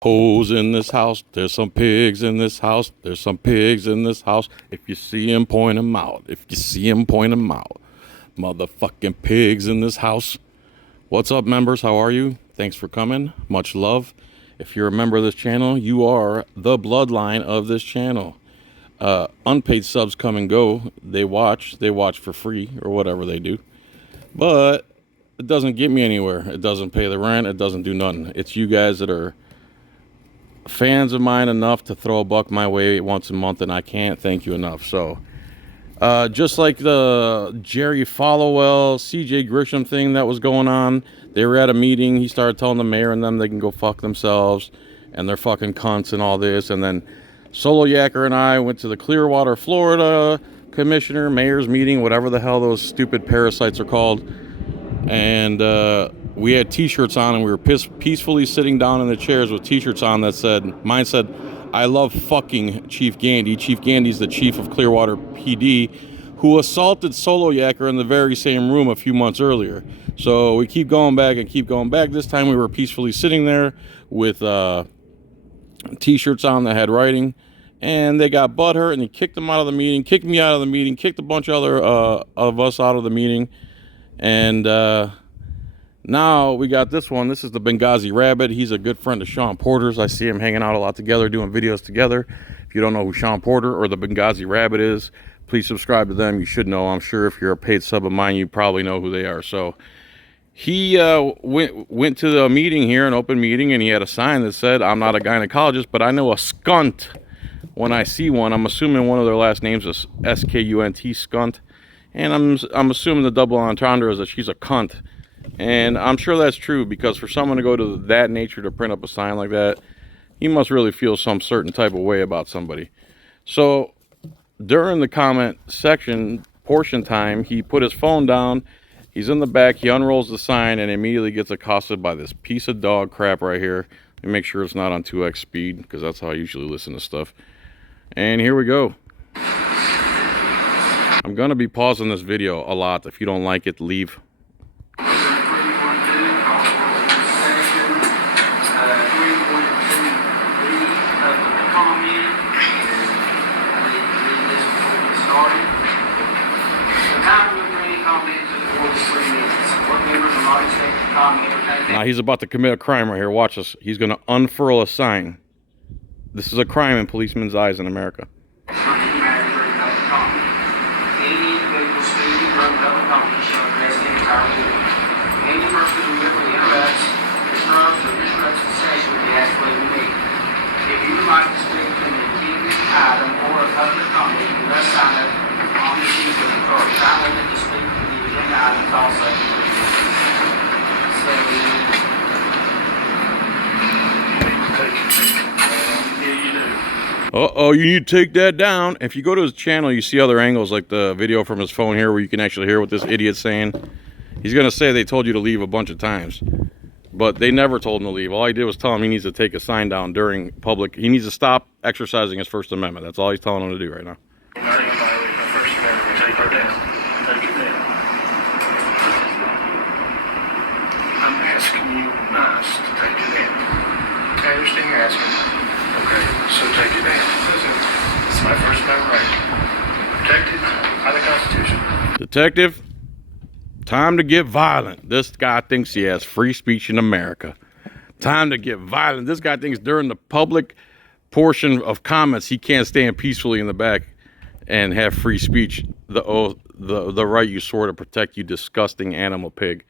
Hoes in this house, there's some pigs in this house, there's some pigs in this house. If you see 'em, point 'em out. If you see 'em, point 'em out. Motherfucking pigs in this house. What's up, members? How are you? Thanks for coming. Much love. If you're a member of this channel, you are the bloodline of this channel. Unpaid subs come and go. They watch for free or whatever they do. But it doesn't get me anywhere. It doesn't pay the rent. It doesn't do nothing. It's you guys that are fans of mine enough to throw a buck my way once a month, and I can't thank you enough. So just like the Jerry Falwell, CJ Grisham thing that was going on, they were at a meeting. He started telling the mayor and them they can go fuck themselves and they're fucking cunts and all this. And then Solo Yacker and I went to the Clearwater, Florida commissioner, mayor's meeting, whatever the hell those stupid parasites are called. And we had t-shirts on, and we were peacefully sitting down in the chairs with t-shirts on that said, mine said, "I love fucking Chief Gandy." Chief Gandy's the chief of Clearwater PD, who assaulted Solo Yacker in the very same room a few months earlier. So we keep going back and keep going back. This time we were peacefully sitting there with t-shirts on that had writing, and they got butthurt and they kicked them out of the meeting, kicked me out of the meeting, kicked a bunch of other of us out of the meeting. And now we got this one. This is the Benghazi Rabbit. He's a good friend of Sean Porter's. I see him hanging out a lot together, doing videos together. If you don't know who Sean Porter or the Benghazi Rabbit is, please subscribe to them. You should know. I'm sure if you're a paid sub of mine, you probably know who they are. So he went to the meeting here, an open meeting, and he had a sign that said, "I'm not a gynecologist, but I know a skunt when I see one." I'm assuming one of their last names is S-K-U-N-T, skunt. And I'm assuming the double entendre is that she's a cunt. And I'm sure that's true, because for someone to go to that nature to print up a sign like that, he must really feel some certain type of way about somebody. So during the comment section portion time, he put his phone down. He's in the back. He unrolls the sign and immediately gets accosted by this piece of dog crap right here. Let me make sure it's not on 2x speed, because that's how I usually listen to stuff. And here we go. I'm going to be pausing this video a lot. If you don't like it, leave. Now he's about to commit a crime right here. Watch this. He's going to unfurl a sign. This is a crime in policemen's eyes in America. If you would like to speak to an accused item or a public company, you must sign up on the sheet with the card. Not limit to speak to the agenda items also. Uh-oh, you need to take that down. If you go to his channel, you see other angles, like the video from his phone here, where you can actually hear what this idiot's saying. He's going to say they told you to leave a bunch of times. But they never told him to leave. All I did was tell him he needs to take a sign down during public. He needs to stop exercising his First Amendment. That's all he's telling him to do right now. I'm asking you nice to take it in. I understand you're asking. Okay, so take it in. It's my First Amendment right. Protected by the Constitution. Detective, time to get violent. This guy thinks he has free speech in America. Time to get violent. This guy thinks during the public portion of comments he can't stand peacefully in the back and have free speech. The right you swore to protect, you disgusting animal pig.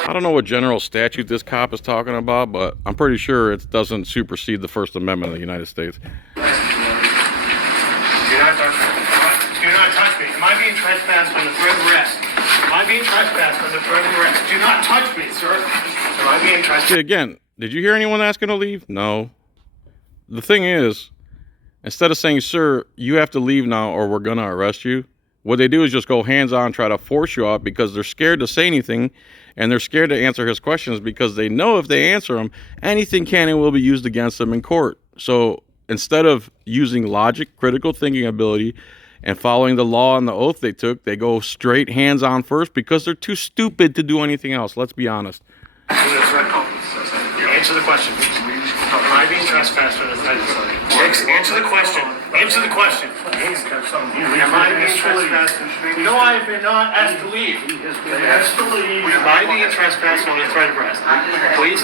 I don't know what general statute this cop is talking about, but I'm pretty sure it doesn't supersede the First Amendment of the United States. Do not touch me. Do not touch me. Am I being trespassed on the threat of arrest? Am I being trespassed on the threat of arrest? Do not touch me, sir. Am I being trespassed? See, again, did you hear anyone asking to leave? No. The thing is, instead of saying, "Sir, you have to leave now or we're going to arrest you," what they do is just go hands-on, try to force you out, because they're scared to say anything, and they're scared to answer his questions, because they know if they answer them, anything can and will be used against them in court. So instead of using logic, critical thinking ability, and following the law and the oath they took, they go straight hands on first because they're too stupid to do anything else. Let's be honest. Answer the question. Am I being trespassed or the Answer the question. Answer the question. Am I being trespassed? No, I have been not asked to leave. He has been asked to leave. Am I being trespassed under threat of arrest? Please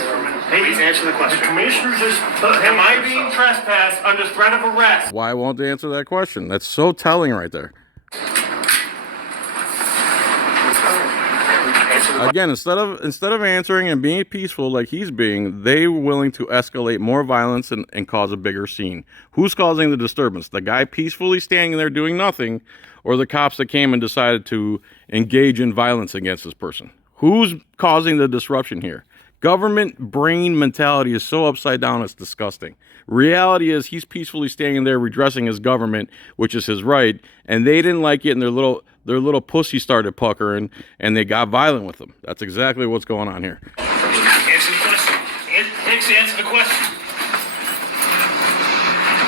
answer the question. The commissioner just am I being trespassed under threat of arrest? Why won't they answer that question? That's so telling right there. Again, instead of answering and being peaceful like he's being, they were willing to escalate more violence and cause a bigger scene. Who's causing the disturbance? The guy peacefully standing there doing nothing, or the cops that came and decided to engage in violence against this person? Who's causing the disruption here? Government brain mentality is so upside down, it's disgusting. Reality is he's peacefully standing there redressing his government, which is his right, and they didn't like it, and their little pussy started puckering, and they got violent with him. That's exactly what's going on here. Answer the question. Answer the question.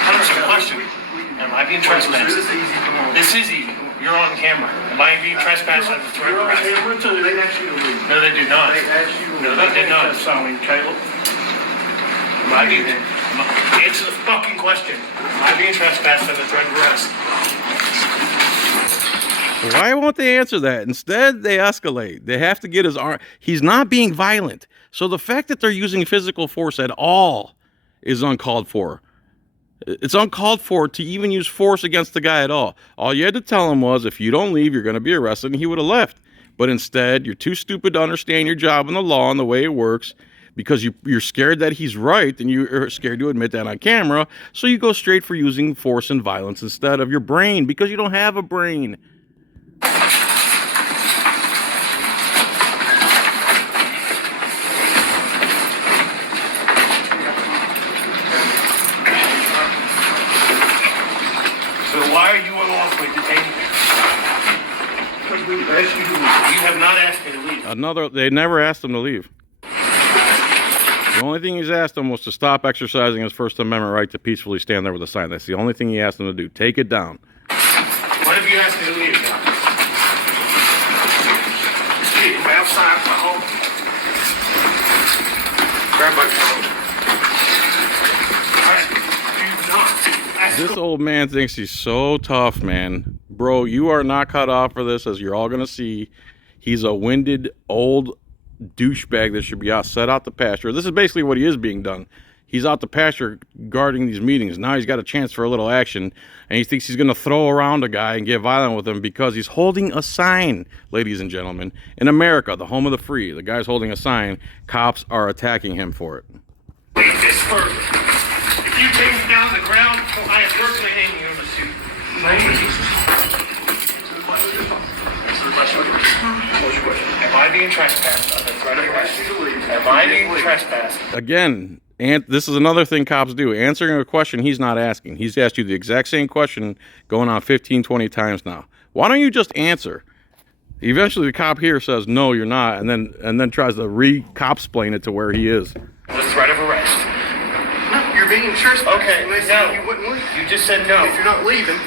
Answer the question. Am I being trespassed? This is easy. You're on camera. Am I being trespassed under threat of arrest? They asked you to leave. No, they did not. They asked you to leave. No, they did not. Signing, Caleb. Answer the fucking question. Am I being trespassed under threat of arrest? Why won't they answer that? Instead, they escalate. They have to get his arm. He's not being violent. So the fact that they're using physical force at all is uncalled for. It's uncalled for to even use force against the guy at all. All you had to tell him was, if you don't leave, you're going to be arrested, and he would have left. But instead, you're too stupid to understand your job and the law and the way it works, because you're scared that he's right, and you're scared to admit that on camera, so you go straight for using force and violence instead of your brain, because you don't have a brain. Why are you unlawfully detained here? Because we asked you to leave. You have not asked me to leave. They never asked him to leave. The only thing he's asked him was to stop exercising his First Amendment right to peacefully stand there with a sign. That's the only thing he asked him to do. Take it down. What have you asked me to leave? I'm outside my home. Grab my phone. This old man thinks he's so tough, man. Bro, you are not cut off for this, as you're all going to see. He's a winded, old douchebag that should be set out the pasture. This is basically what he is being done. He's out the pasture guarding these meetings. Now he's got a chance for a little action, and he thinks he's going to throw around a guy and get violent with him because he's holding a sign, ladies and gentlemen. In America, the home of the free, the guy's holding a sign. Cops are attacking him for it. Wait this further. If you take me down to the ground, I am personally hanging you in the suit. Am I being trespassed under threat of arrest? Am I being trespassed? Again, and this is another thing cops do. Answering a question he's not asking. He's asked you the exact same question going on 15, 20 times now. Why don't you just answer? Eventually the cop here says, no, you're not, and then tries to re-cop-splain it to where he is. The threat of arrest. No, you're being trespassed. Okay, And they said no. you wouldn't leave. You just said no. If you're not leaving,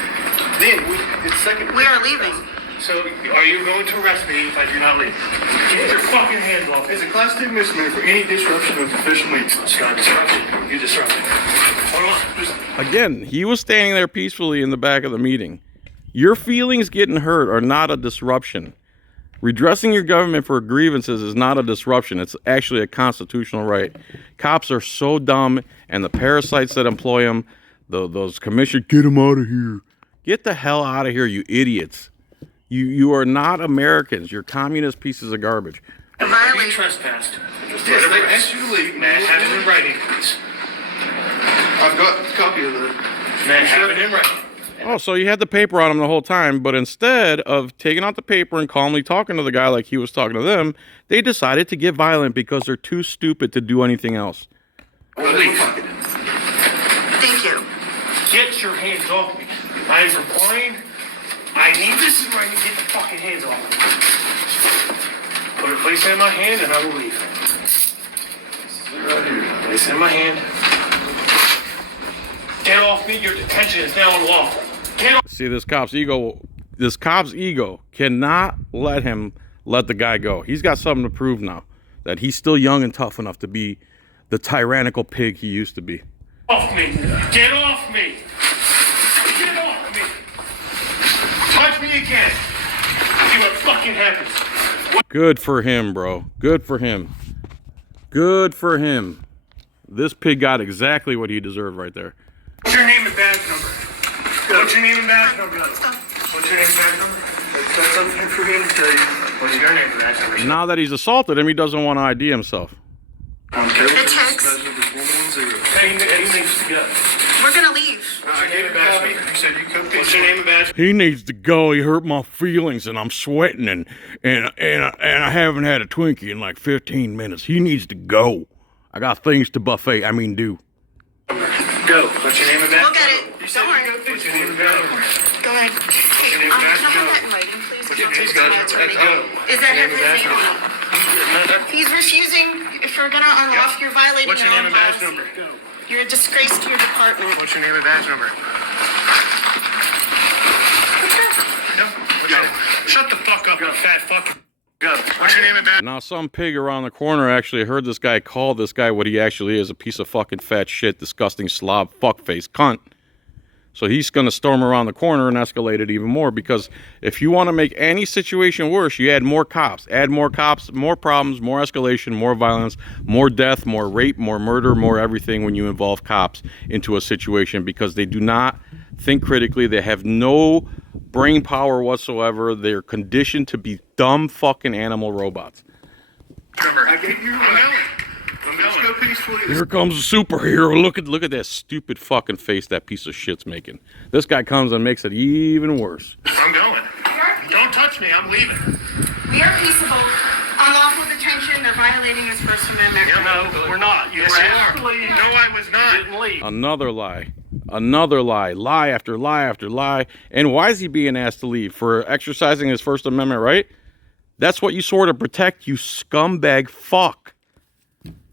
then it's second. We are leaving. So, are you going to arrest me if I do not leave? Get your fucking hands off. It's a class 2 misdemeanor for any disruption of official meetings. It's not disruption. You disrupted. Hold on. Just Again, he was standing there peacefully in the back of the meeting. Your feelings getting hurt are not a disruption. Redressing your government for grievances is not a disruption. It's actually a constitutional right. Cops are so dumb, and the parasites that employ them, those commissioners, get them out of here. Get the hell out of here, you idiots. You are not Americans. You're communist pieces of garbage. am I being trespassed? Yes, they asked you to leave. May I have it in writing, please? I've got a copy of the. May I have it in writing? Oh, so you had the paper on him the whole time, but instead of taking out the paper and calmly talking to the guy like he was talking to them, they decided to get violent because they're too stupid to do anything else. Leave. Thank you. Get your hands off me. I am complying. I need this is where I need to get the fucking hands off me. Put it, place it in my hand and I will leave. Place it in my hand. Get off me. Your detention is now unlawful. Get off. See, this cop's ego cannot let him let the guy go. He's got something to prove now, that he's still young and tough enough to be the tyrannical pig he used to be. Off me! Get off me! Get off me! Touch me again! See what fucking happens. Good for him, bro. Good for him. Good for him. This pig got exactly what he deserved right there. What's your name and badge number? What's your name and badge number? What's your name and badge number? That's something for him to tell you. What's your name and badge number? Now that he's assaulted him, he doesn't want to ID himself. I'm Kevin. The text. Badge number 110. Hey, he needs to go. We're gonna leave. What's your name and badge number? You said you come. What's your name and badge? He needs to go. He hurt my feelings, and I'm sweating, and I haven't had a Twinkie in like 15 minutes. He needs to go. I got things to buffet. I mean, do. Go. What's your name and badge? We'll get it. Don't worry. What's your name and badge number? Go ahead. Hey, can I have that in writing, please? He's got it. Attorney. Is that his name? He's refusing. If we're gonna unlawful, you're violating What's your your name own and badge policy. number? You're a disgrace to your department. What's your name and badge number? No. Shut the fuck up, you fat fucking. Go. What's your name and badge? Now, some pig around the corner actually heard this guy call this guy what he actually is, a piece of fucking fat shit, disgusting slob, fuckface, cunt. So he's going to storm around the corner and escalate it even more, because if you want to make any situation worse, you add more cops, more problems, more escalation, more violence, more death, more rape, more murder, more everything when you involve cops into a situation, because they do not think critically. They have no brain power whatsoever. They're conditioned to be dumb fucking animal robots. I gave you I'm going. Let's go peacefully. Here comes a superhero. Look at that stupid fucking face that piece of shit's making. This guy comes and makes it even worse. I'm going. Don't touch me. I'm leaving. We are peaceable. Unlawful detention. They're violating his First Amendment. No, we're not. Yes, you are. No, I was not. Didn't leave. Another lie. Another lie. Lie after lie after lie. And why is he being asked to leave? For exercising his First Amendment right? That's what you swore to protect, you scumbag fuck.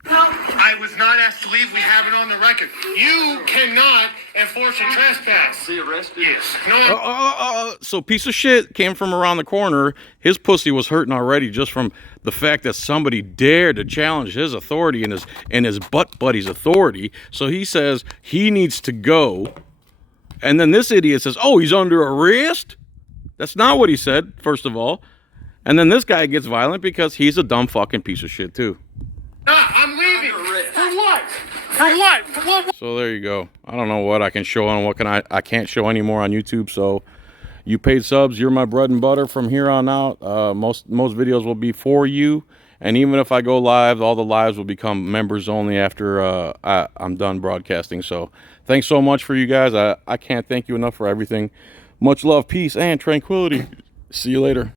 I was not asked to leave. We have it on the record. You cannot enforce a trespass. Be arrested? Yes. No. So piece of shit came from around the corner. His pussy was hurting already just from the fact that somebody dared to challenge his authority and his butt buddy's authority. So he says he needs to go. And then this idiot says, oh, he's under arrest? That's not what he said, first of all. And then this guy gets violent because he's a dumb fucking piece of shit too. I'm leaving. For what? For what? For what? So there you go. I don't know what I can show on what can I can't show anymore on YouTube. So you paid subs, you're my bread and butter from here on out. Most videos will be for you. And even if I go live, all the lives will become members only after I'm done broadcasting. So thanks so much for you guys. I can't thank you enough for everything. Much love, peace, and tranquility. See you later.